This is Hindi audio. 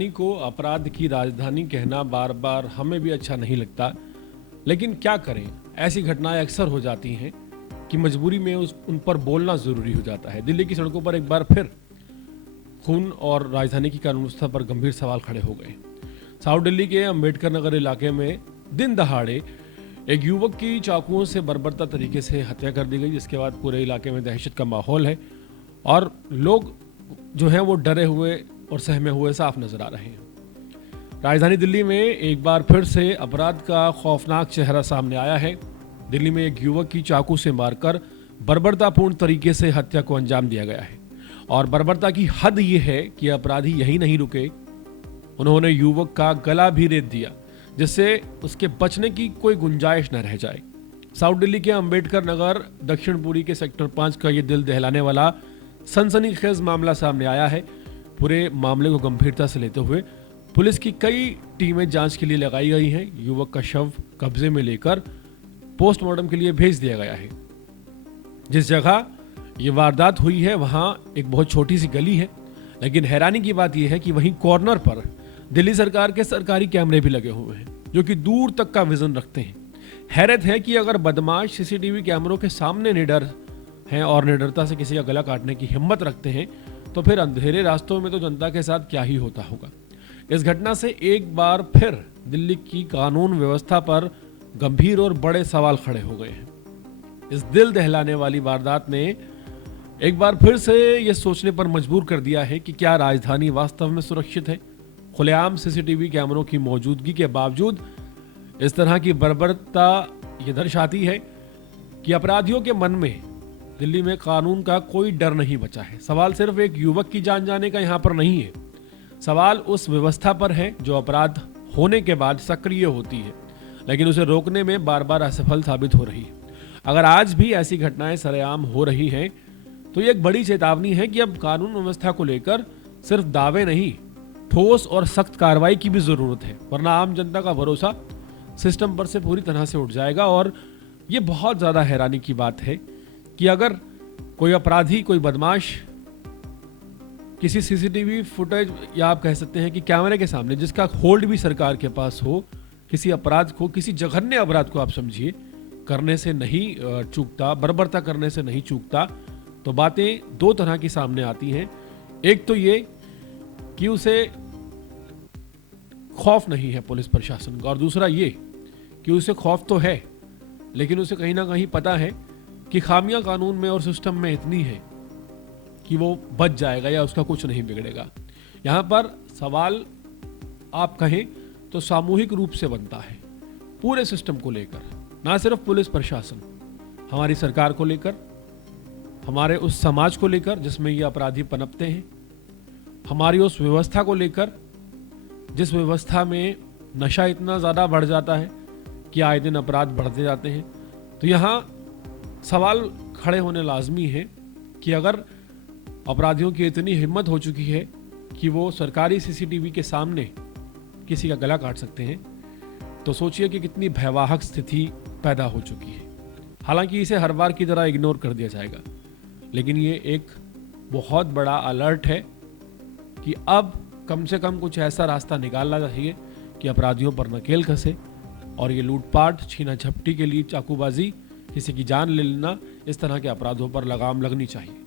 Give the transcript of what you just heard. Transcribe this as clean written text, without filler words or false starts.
राजधानी को अपराध की राजधानी कहना बार बार हमें भी अच्छा नहीं लगता, लेकिन क्या करें, ऐसी घटनाएं अक्सर हो जाती हैं कि मजबूरी में उन पर बोलना ज़रूरी हो जाता है। दिल्ली की सड़कों पर एक बार फिर खून और राजधानी की कानून व्यवस्था पर गंभीर सवाल खड़े हो गए। साउथ दिल्ली के अंबेडकर नगर इलाके में दिन दहाड़े एक युवक की चाकुओं से बर्बरता तरीके से हत्या कर दी गई, जिसके बाद पूरे इलाके में दहशत का माहौल है और लोग जो हैं वो डरे हुए और सहमे हुए साफ नजर आ रहे हैं। राजधानी दिल्ली में एक बार फिर से अपराध का खौफनाक चेहरा सामने आया है। दिल्ली में एक युवक की चाकू से मारकर बर्बरतापूर्ण तरीके से हत्या को अंजाम दिया गया है और बर्बरता की हद ये है कि अपराधी यही नहीं रुके, उन्होंने युवक का गला भी रेत दिया जिससे उसके बचने की कोई गुंजाइश न रह जाए। साउथ दिल्ली के अंबेडकर नगर दक्षिणपुरी के सेक्टर 5 का ये दिल दहलाने वाला सनसनीखेज मामला सामने आया है। पूरे मामले को गंभीरता से लेते हुए पुलिस की कई टीमें जांच के लिए लगाई गई हैं। युवक का शव कब्जे में लेकर पोस्टमार्टम के लिए भेज दिया गया है। जिस जगह ये वारदात हुई है वहां एक बहुत छोटी सी गली है, लेकिन हैरानी की बात यह है कि वहीं कॉर्नर पर दिल्ली सरकार के सरकारी कैमरे भी लगे हुए हैं जो कि दूर तक का विजन रखते हैं। हैरत है कि अगर बदमाश सीसीटीवी कैमरों के सामने निडर हैं और निडरता से किसी का गला काटने की हिम्मत रखते हैं, तो फिर अंधेरे रास्तों में तो जनता के साथ क्या ही होता होगा। इस घटना से एक बार फिर दिल्ली की कानून व्यवस्था पर गंभीर और बड़े सवाल खड़े हो गए हैं। इस दिल दहलाने वाली वारदात ने एक बार फिर से यह सोचने पर मजबूर कर दिया है कि क्या राजधानी वास्तव में सुरक्षित है। खुलेआम सीसीटीवी कैमरों की मौजूदगी के बावजूद इस तरह की बर्बरता ये दर्शाती है कि अपराधियों के मन में दिल्ली में कानून का कोई डर नहीं बचा है। सवाल सिर्फ एक युवक की जान जाने का यहाँ पर नहीं है, सवाल उस व्यवस्था पर है जो अपराध होने के बाद सक्रिय होती है लेकिन उसे रोकने में बार बार असफल साबित हो रही है। अगर आज भी ऐसी घटनाएं सरेआम हो रही हैं तो ये एक बड़ी चेतावनी है कि अब कानून व्यवस्था को लेकर सिर्फ दावे नहीं, ठोस और सख्त कार्रवाई की भी जरूरत है, वरना आम जनता का भरोसा सिस्टम पर से पूरी तरह से उठ जाएगा। और ये बहुत ज्यादा हैरानी की बात है कि अगर कोई अपराधी, कोई बदमाश किसी सीसीटीवी फुटेज या आप कह सकते हैं कि कैमरे के सामने जिसका होल्ड भी सरकार के पास हो, किसी अपराध को, किसी जघन्य अपराध को आप समझिए, करने से नहीं चूकता, बर्बरता करने से नहीं चूकता, तो बातें दो तरह की सामने आती हैं। एक तो ये कि उसे खौफ नहीं है पुलिस प्रशासन का, और दूसरा ये कि उसे खौफ तो है लेकिन उसे कहीं ना कहीं पता है कि खामियां कानून में और सिस्टम में इतनी है कि वो बच जाएगा या उसका कुछ नहीं बिगड़ेगा। यहां पर सवाल आप कहें तो सामूहिक रूप से बनता है, पूरे सिस्टम को लेकर, ना सिर्फ पुलिस प्रशासन, हमारी सरकार को लेकर, हमारे उस समाज को लेकर जिसमें ये अपराधी पनपते हैं, हमारी उस व्यवस्था को लेकर जिस व्यवस्था में नशा इतना ज़्यादा बढ़ जाता है कि आए दिन अपराध बढ़ते जाते हैं। तो यहाँ सवाल खड़े होने लाजमी है कि अगर अपराधियों की इतनी हिम्मत हो चुकी है कि वो सरकारी सीसीटीवी के सामने किसी का गला काट सकते हैं, तो सोचिए कि कितनी भयावह स्थिति पैदा हो चुकी है। हालांकि इसे हर बार की तरह इग्नोर कर दिया जाएगा, लेकिन ये एक बहुत बड़ा अलर्ट है कि अब कम से कम कुछ ऐसा रास्ता निकालना चाहिए कि अपराधियों पर नकेल कसे और ये लूटपाट, छीना झपटी के लिए चाकूबाजी, किसी की जान ले लेना, इस तरह के अपराधों पर लगाम लगनी चाहिए।